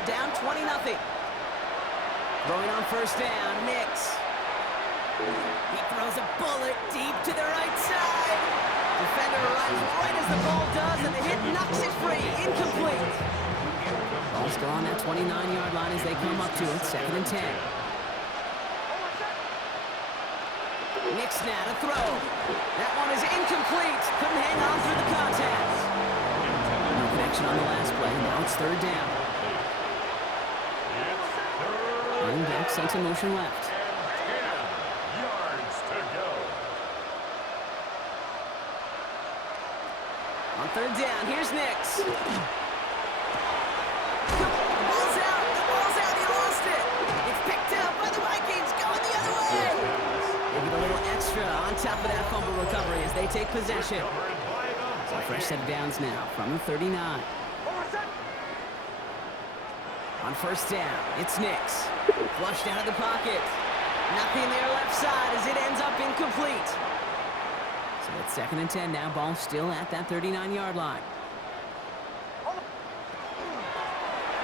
score, down 20-0. Throwing on first down, Nix. He throws a bullet deep to the right side. Defender arrives right as the ball does, and the hit knocks it free. Incomplete. Ball's still on that 29-yard line as they come up to it, 2nd and 10. Nix now to throw. That one is incomplete. Couldn't hang on through the contact. No connection on the last play. Now it's 3rd down. Running back sent in motion left. On 3rd down, here's Nix. The ball's out. The ball's out. He lost it. It's picked up by the Vikings. Going the other way. They get a little extra on top of that fumble recovery as they take possession. So a fresh set of downs now from the 39. On 1st down, it's Nix. Flushed out of the pocket. Nothing there left side as it ends up incomplete. So it's 2nd and 10 now. Ball still at that 39-yard line.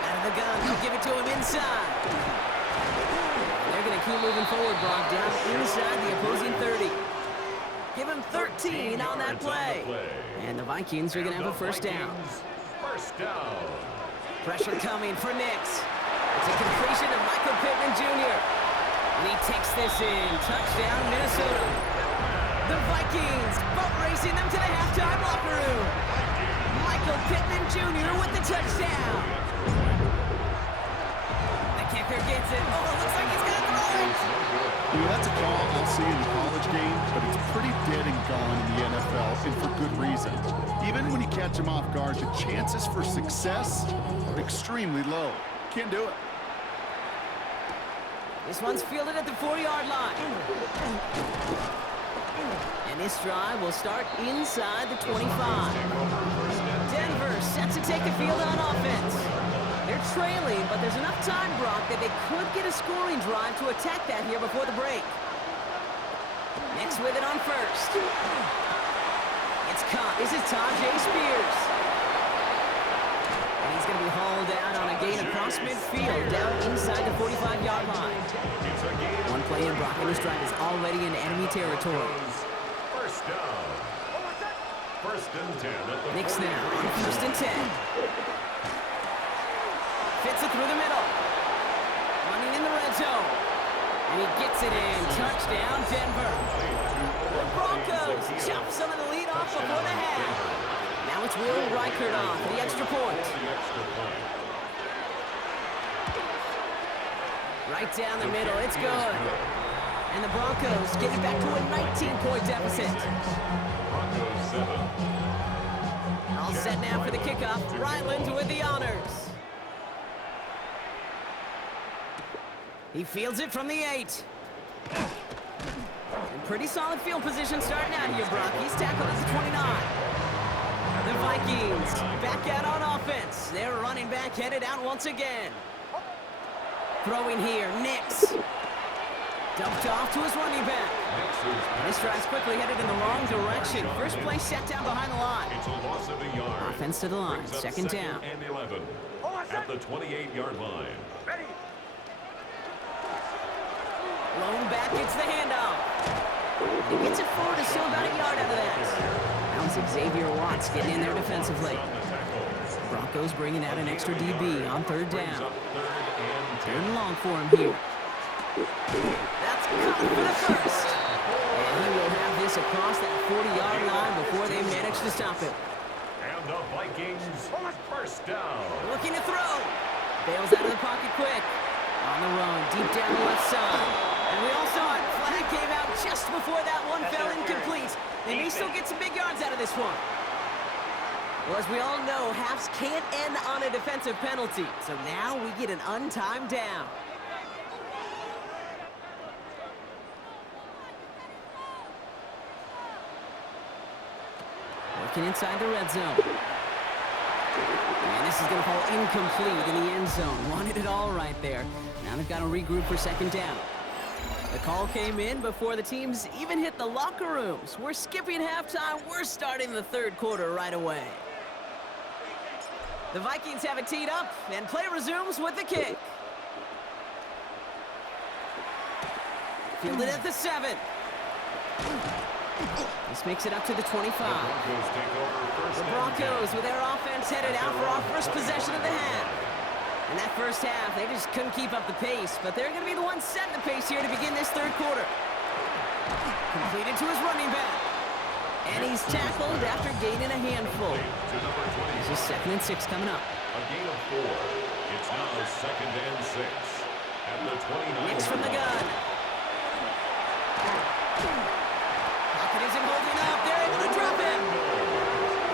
Out of the gun. They'll give it to him inside. They're going to keep moving forward, Brock, down inside the opposing 30. Give him 13 on that play. And the Vikings are going to have a 1st down. Pressure coming for Nix. It's a completion of Michael Pittman Jr. And he takes this in. Touchdown, Minnesota. The Vikings boat racing them to the halftime locker room. Michael Pittman Jr. with the touchdown. The kicker gets it. Oh, it looks like he's going to throw it. You know, that's a call I'll see in the college game, but it's pretty dead and gone in the NFL, and for good reason. Even when you catch him off guard, the chances for success are extremely low. Can't do it. This one's fielded at the 4-yard line. And this drive will start inside the 25. Denver set to take the field on offense. They're trailing, but there's enough time, Brock, that they could get a scoring drive to attack that here before the break. Nix with it on 1st. It's caught. This is Tajay Spears. And he's going to be hauled out on a gain across midfield down inside the 45-yard line. One play in, Brock, and this drive is already in enemy territory. First down. 1st and 10. Nix now on 1st and 10. Fits it through the middle. Running in the red zone. And he gets it in. Touchdown, Denver. The Broncos jump some of the lead off before the half. Now it's Will Reichert on for the extra point. Right down the middle. It's good. And the Broncos get it back to a 19-point deficit. All set now for the kickoff. Ryland with the honors. He fields it from the 8. And pretty solid field position starting out here, Brock. He's tackled at the 29. The Vikings back out on offense. Their running back headed out once again. Throwing here, Nix. Dumped off to his running back. This drive's quickly headed in the wrong direction. First play set down behind the line. It's a loss of a yard. Offense to the line. 2nd down. And 11 at the 28-yard line. Lone back gets the handoff. He gets it forward, is still about a yard out of that. That was Xavier Watts getting in there defensively. Broncos bringing out an extra DB on 3rd down. 3rd and long for him here. That's caught for the 1st. And he will have this across that 40-yard line before they manage to stop it. And the Vikings 1st down. Looking to throw. Bails out of the pocket quick. On the run, deep down the left side. And we all saw it. Flag came out just before that one fell incomplete. They may still get some big yards out of this one. Well, as we all know, halves can't end on a defensive penalty. So now we get an untimed down. Working inside the red zone. And this is going to fall incomplete in the end zone. Wanted it all right there. Now they've got to regroup for 2nd down. The call came in before the teams even hit the locker rooms. We're skipping halftime. We're starting the 3rd quarter right away. The Vikings have it teed up, and play resumes with the kick. Fielded at the 7. This makes it up to the 25. The Broncos with their offense headed out for our first possession of the half. In that first half, they just couldn't keep up the pace, but they're going to be the ones setting the pace here to begin this third quarter. Completed to his running back. And he's tackled after gaining a handful. This is 2nd and 6 coming up. A gain of 4. It's now 2nd and 6. At the 29. Nix from the gun. Pocket isn't holding up. They're able to drop him.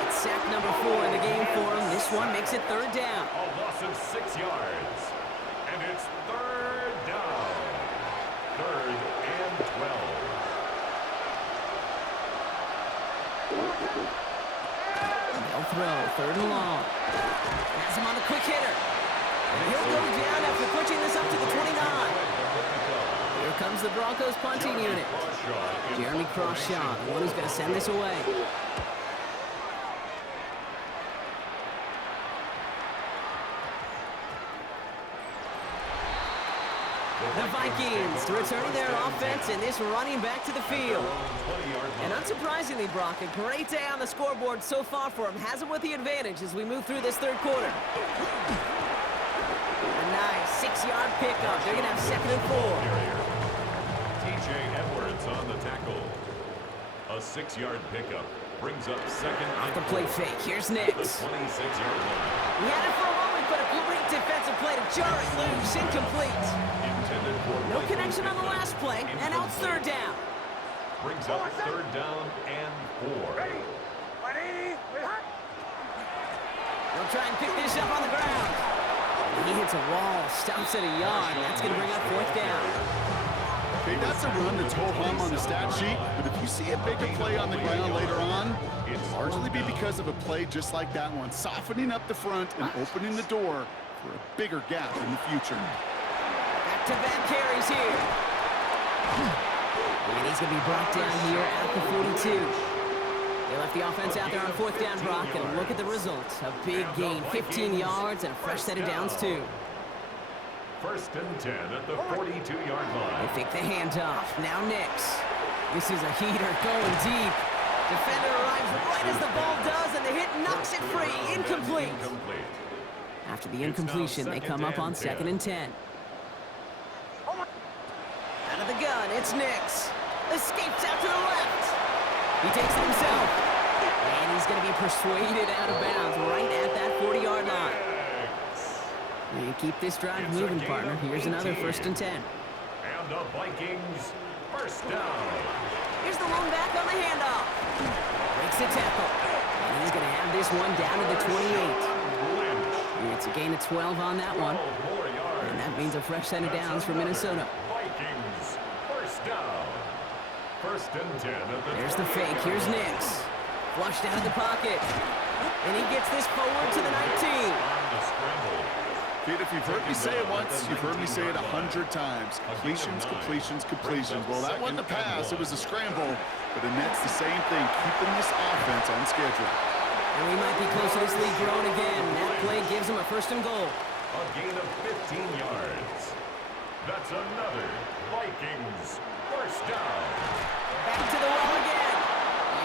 It's sack number 4 in the game for him. This one makes it 3rd down. A loss of 6 yards. And it's 3rd down. 3rd and 12. They'll throw, 3rd and long. Has him on the quick hitter. And he'll go down after pushing this up to the 29. Here comes the Broncos punting unit. Jeremy Crawshaw, the one who's going to send this away. The Vikings returning their offense and this running back to the field. And unsurprisingly, Brock, a great day on the scoreboard so far for him. Has him with the advantage as we move through this third quarter. A nice 6-yard pickup. They're going to have 2nd and 4. TJ Edwards on the tackle. A 6-yard pickup brings up 2nd and The play fake. Here's Nix. 26-yard line. We had it for a moment, but a great defensive play to jar it loose. Incomplete. No connection on the last play, and now it's 3rd down. Brings up 3rd down and 4. They'll try and pick this up on the ground. He hits a wall, stops at a yard, and that's going to bring up 4th down. Okay, that's a run that's ho-hum on the stat sheet, but if you see a bigger play on the ground later on, it'll largely be because of a play just like that one, softening up the front and opening the door for a bigger gap in the future. Back-to-back carries here. And he's going to be brought down here at the 42. They left the offense out there on 4th down, Brock, and look at the results. A big gain, 15 yards, and a fresh set of downs, too. 1st and 10 at the 42-yard They line. fake the handoff. Now Nix. This is a heater going deep. Defender arrives right as the ball does, and the hit knocks it free. Incomplete. After the incompletion, they come up on 2nd and 10. Out of the gun, it's Nix. Escapes out to the left. He takes it himself. And he's going to be persuaded out of bounds right at that 40-yard line. And keep this drive moving, partner. Here's another 1st and 10. And the Vikings 1st down. Here's the lone back on the handoff. Breaks the tackle. And he's going to have this one down to the 28. And it's a gain of 12 on that one. And that means a fresh set of downs for Minnesota. Vikings 1st down. 1st and 10 at the There's the fake. Here's Nix. Flushed out of the pocket. And he gets this forward to the 19. On the scramble. Kid, if you've heard me say it once, you've heard me say it 100 times. Completions, completions, completions. Well, that wasn't a pass. It was a scramble. But the Nets, the same thing, keeping this offense on schedule. And we might be close to this league growing again. That play gives him a 1st and goal. A gain of 15 yards. That's another Vikings 1st down. Back to the well again.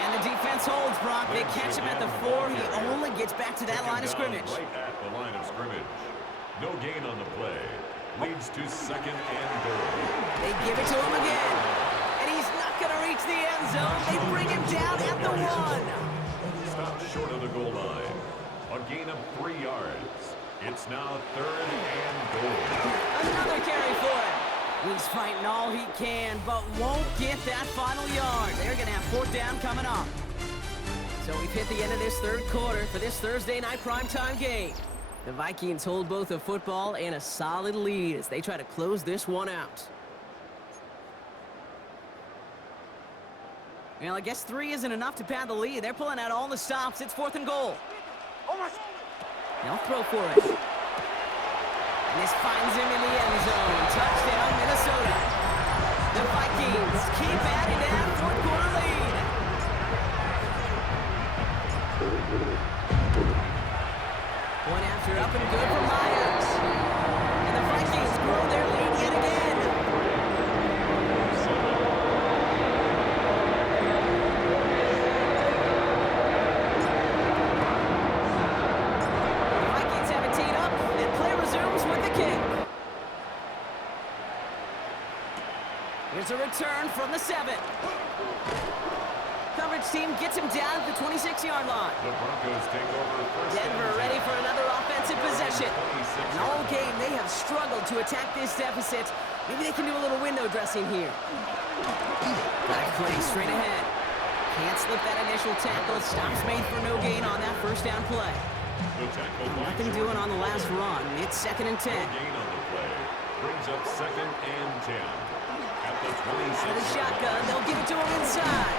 And the defense holds, Brock. They catch him at the 4. He only gets back to that line of scrimmage. Right at the line of scrimmage. No gain on the play. Leads to 2nd and goal. They give it to him again. And he's not going to reach the end zone. They bring him down at the 1. Stopped short of the goal line. A gain of 3 yards. It's now 3rd and goal. Another carry for him. He's fighting all he can, but won't get that final yard. They're going to have 4th down coming up. So we've hit the end of this third quarter for this Thursday night primetime game. The Vikings hold both a football and a solid lead as they try to close this one out. Well, I guess 3 isn't enough to pad the lead. They're pulling out all the stops. It's 4th and goal. They'll throw for it. And this finds him in the end zone. Touchdown, Minnesota. The Vikings keep adding to that fourth quarter lead. Point out After up and good for Myers. And the Vikings grow their lead yet again. The Vikings have it teed up, and play resumes with the kick. Here's a return from the 7. Coverage team gets him down at the 26-yard line. The Broncos take over first Denver down. ready for another offensive possession. And all game, they have struggled to attack this deficit. Maybe they can do a little window dressing here. Back play straight ahead. Can't slip that initial tackle. Stops made for no gain on that first down play. The tackle by Nothing doing on the last run. It's 2nd and 10. No gain on the play. Brings up 2nd and 10. At the 26. Out of the shotgun, they'll give it to him inside.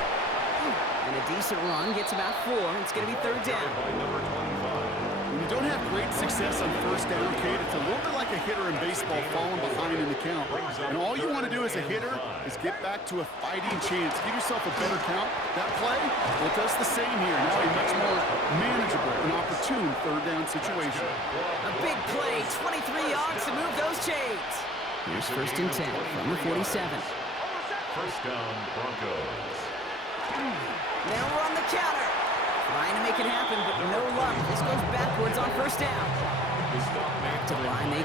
And a decent run gets about 4. It's going to be 3rd down. By number 25. When you don't have great success on first down, Kate, it's a little bit like a hitter in baseball falling behind in the count. And all you want to do as a hitter is get back to a fighting chance. Give yourself a better count. That play, well, it does the same here. Now a much more manageable and opportune 3rd down situation. A big play, 23 yards to move those chains. Here's 1st and 10 from the 47. First down, Broncos. They'll run the counter. Trying to make it happen, but no luck. This goes backwards on 1st down. Back to the line they